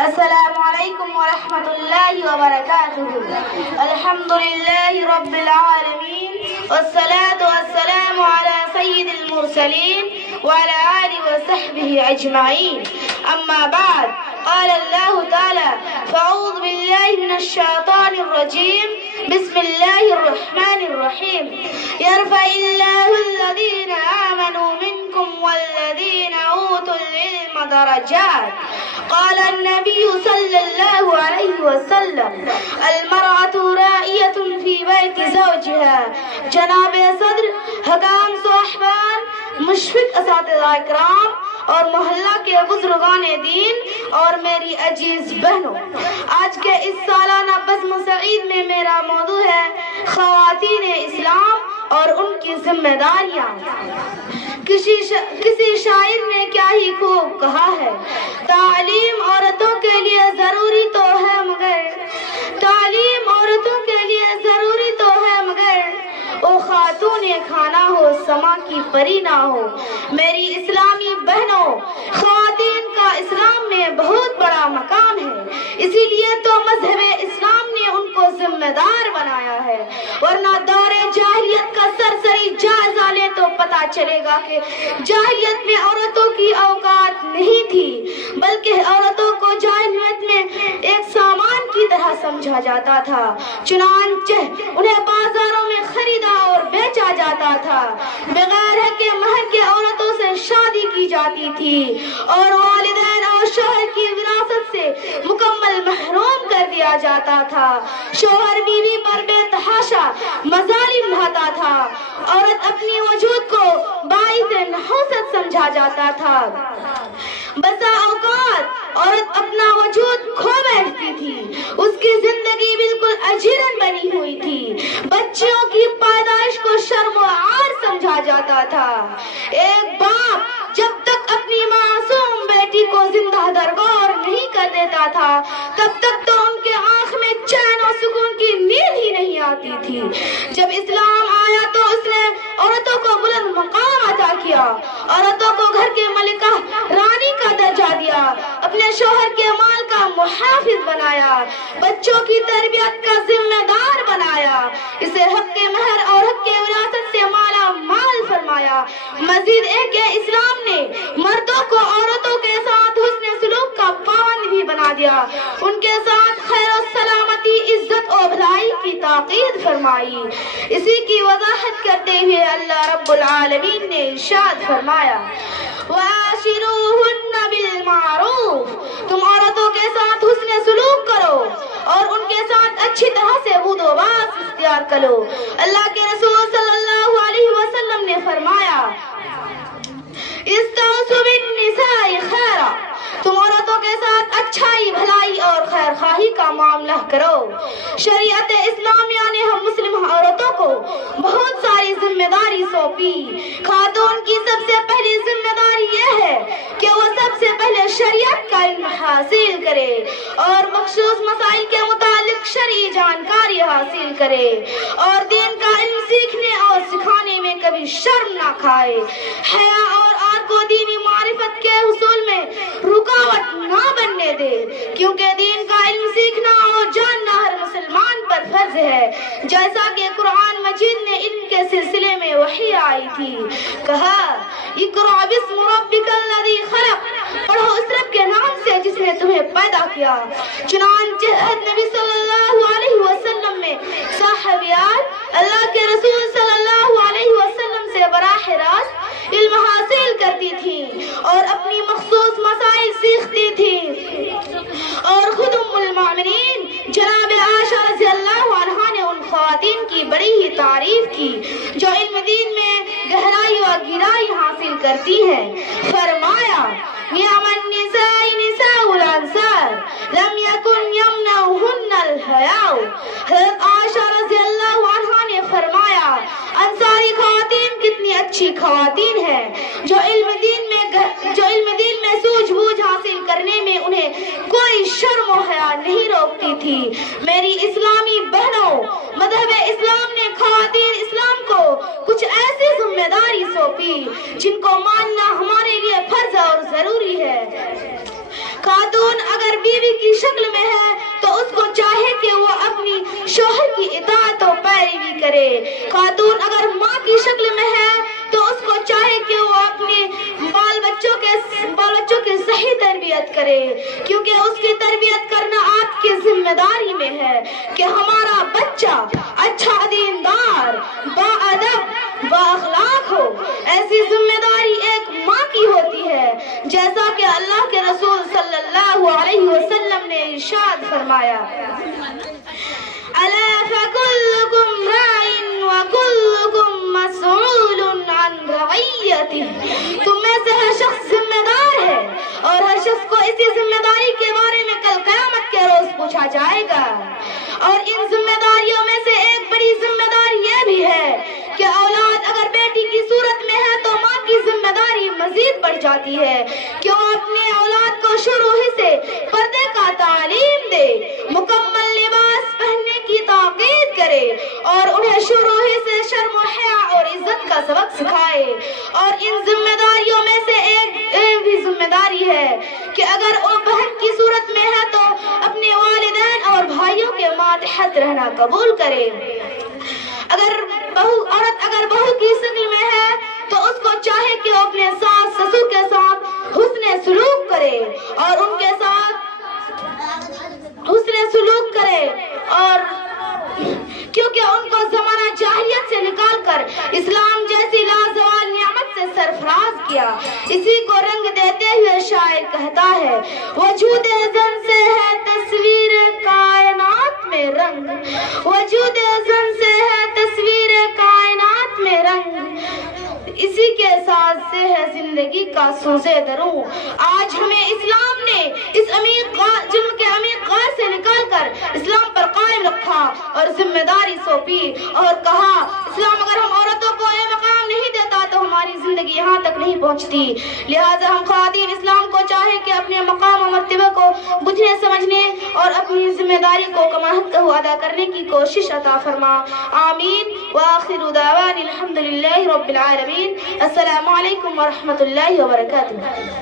السلام علیکم ورحمۃ اللہ وبرکاتہ. الحمد للہ رب العالمین والصلاة والسلام على سید المرسلین وعلى آلہ وصحبہ اجمعین. اما بعد قال اللہ تعالی فاعوذ باللہ من الشیطان الرجیم بسم اللہ الرحمن الرحیم. یرفع اللہ الذین آمنوا منکم والذین اوتوا العلم درجات. قال النبي صلى الله عليه وسلم المرأة رائية في بيت زوجها. جناب صدر، حکام صاحبان، مشفق اساتذہ اکرام اور محلہ کے بزرگان دین اور میری عزیز بہنوں، آج کے اس سالانہ بزم سعید میں میرا موضوع ہے خواتین اسلام اور ان کی ذمہ داریاں. کسی شاعر نے کیا ہی خوب کہا ہے، تعلیم عورتوں کے لیے ضروری تو ہے مگر تعلیم عورتوں کے لیے ضروری تو ہے مگر او خاتون کھانا ہو سما کی پری نہ ہو. میری اسلامی بہنوں، خواتین کا اسلام میں بہت بڑا مقام ہے، اسی لیے تو مذہب اسلام نے ان کو ذمہ دار بنایا ہے. ورنہ دور جاہلیت کا سرسری جائزہ لے تو پتہ چلے گا کہ جاہلیت میں عورتوں کی اوقات نہیں تھی، بلکہ عورتوں کو جاہلیت میں ایک سامان کی طرح سمجھا جاتا تھا. چنانچہ انہیں بازاروں میں خریدا اور بیچا جاتا تھا، بغیر حق مہر کے عورتوں سے شادی کی جاتی تھی اور والدین اور شوہر کی وراثت سے مکمل محروم کر دیا جاتا تھا. شوہر بیوی پر بے تحاشا مظالم ڈھاتا تھا. عورت اپنی وجود کو باعث نحوست سمجھا جاتا تھا. بسا اوقات عورت اپنا وجود کھو بیٹھتی تھی، اس کی زندگی بالکل اجیرن بنی ہوئی تھی. بچیوں کی پیدائش کو شرم و عار سمجھا جاتا تھا. ایک باپ جب تک اپنی معصوم بیٹی کو زندہ درگور نہیں کر دیتا تھا، تب تک تو ان کے آنکھ میں چین و سکون کی نیند ہی نہیں آتی تھی. جب اسلام آیا تو اس نے عورتوں کو بلند مقام عطا کیا، عورتوں کو گھر کے ملکہ رانی کا درجہ دیا، اپنے شوہر کے مال کا محافظ بنایا، بچوں کی تربیت کا ذمہ دار بنایا، اسے حق مہر اور حق وراثت سے مالا مال فرمایا. مزید ایک کہ اسلام نے مردوں کو عورتوں کے ساتھ حسن سلوک کا پابند بھی بنا دیا، ان کے ساتھ خیر و سلامتی، عزت و بھلائی کی تاکید فرمائی. اسی کی وضاحت کرتے ہوئے اللہ رب العالمین نے ارشاد فرمایا وَعَاشِرُوهُنَّ بِالْمَعْرُوفِ. تم عورتوں کے ساتھ حسن سلوک کرو اور ان کے ساتھ اچھی طرح سے بود و باس اختیار کرو. اللہ کے رسول صلی اللہ علیہ وسلم نے فرمایا استوصوا بالنساء خیرا. تم عورتوں کے ساتھ اچھائی، بھلائی اور خیر خواہی کا معاملہ کرو. شریعت اسلامیہ نے ہم مسلم عورتوں کو بہت ساری ذمہ داری سونپی. خاتون کی سب سے پہلی ذمہ داری یہ ہے کہ وہ سب سے پہلے شریعت کا علم حاصل کرے اور مخصوص مسائل کے متعلق شرعی جانکاری حاصل کرے اور دین کا علم سیکھنے اور سکھانے میں کبھی شرم نہ کھائے. حیا اور آر کو دینی معرفت کے حصول میں رکاوٹ نہ بننے دے، کیونکہ دین کا علم سیکھنا اور جاننا ہر مسلمان پر فرض ہے. جیسا کہ قرآن مجید نے علم کے سلسلے میں وحی آئی تھی، کہا اقرأ باسم ربک الذی خلق. پڑھو اس رب کے نام سے جس نے تمہیں پیدا کیا. چنانچہ نبی صلی اللہ علیہ وسلم میں صحابیات اللہ کے رسول صلی اللہ علیہ وسلم سے براہ راست علم حاصل کرتی تھیں اور اپنی مخصوص مسائل سیکھتی تھیں. اور خود ام المؤمنین جناب عائشہ رضی اللہ عنہا نے ان خواتین کی بڑی ہی تعریف کی جو علم دین میں گہرائی و گہرائی حاصل کرتی ہیں. فرمایا نعم النساء نساء الانصار لم يكن يمنعهن الحیاء. حضرت عائشہ رضی اللہ عنہا نے فرمایا انصاری خواتین کتنی اچھی خواتین ہیں جو علم دین میں سوجھ بوجھ حاصل کرنے میں انہیں کوئی شرم و حیا نہیں روکتی تھی. میری اسلامی بہنوں، مذہب اسلام نے خواتین اسلام کو کچھ ایسی ذمہ داری سونپی جن کو ماننا ہمارے لیے فرض اور ضروری ہے. خاتون اگر بیوی کرے. خاتون اگر ماں کی شکل میں ہے تو اس کو چاہے کہ وہ اپنے بال بچوں کی صحیح تربیت کرے، کیونکہ اس کی تربیت کرنا آپ کی ذمہ داری میں ہے کہ ہمارا بچہ اچھا دیندار، با ادب، با اخلاق ہو. ایسی ذمہ داری ایک ماں کی ہوتی ہے، جیسا کہ اللہ کے رسول صلی اللہ علیہ وسلم نے ارشاد فرمایا: الا فکلکم راع وکلکم مسئول عن رعیتہ. تم میں سے ہر شخص ذمہ دار ہے اور ہر شخص کو اسی ذمہ داری کے بارے میں کل قیامت کے روز پوچھا جائے گا. اور ان ذمہ داریوں میں سے ایک بڑی ذمہ داری یہ بھی ہے کہ اولاد اگر بیٹی کی صورت میں ہے تو ماں کی ذمہ داری مزید بڑھ جاتی ہے کہ وہ اپنے اولاد کو شروع ہی سے پردے کا تعلیم دے، مکمل لباس پہننے کی تاکید کرے اور انہیں شروع ہی سے شرم و حیا اور عزت کا سبق سکھائے. اور ان ذمہ داریوں میں سے ایک بھی ذمہ داری ہے کہ اگر وہ بہن کی صورت میں ہے تو اپنے والدین اور بھائیوں کے ماتحت رہنا قبول کرے. اگر بہو کی شکل میں ہے تو اس کو چاہے کہ وہ اپنے ساس سسر کے ساتھ حسن سلوک کرے اور ان کے ساتھ حسن سلوک کرے، اور کیونکہ ان کو زمانہ جاہلیت سے نکال کر اسلام جیسی لازوال نعمت سے سرفراز کیا. اسی کو رنگ دیتے ہوئے شاعر کہتا ہے: وجود زن سے ہے تصویر کائنات میں رنگ، وجود زن سے ہے تصویر کائنات میں رنگ، اسی کے ساتھ سے ہے زندگی کا سوزے دروں. آج ہمیں اسلام نے اس جرم کے عمیق غار سے نکال کر اسلام پر قائم رکھا اور ذمہ داری سونپی اور کہا اسلام اگر ہم عورتوں کو یہ مقام نہیں دیتا تو ہماری زندگی یہاں تک نہیں پہنچتی. لہٰذا ہم خواتین اسلام کو چاہے کہ اپنے مقام و مرتبہ کو بجھنے سمجھنے اور اپنی ذمہ داری کو کما حق ادا کرنے کی کوشش عطا فرما. آمین. وآخر دعوانا الحمد للہ رب العالمین. السلام علیکم ورحمۃ اللہ وبرکاتہ.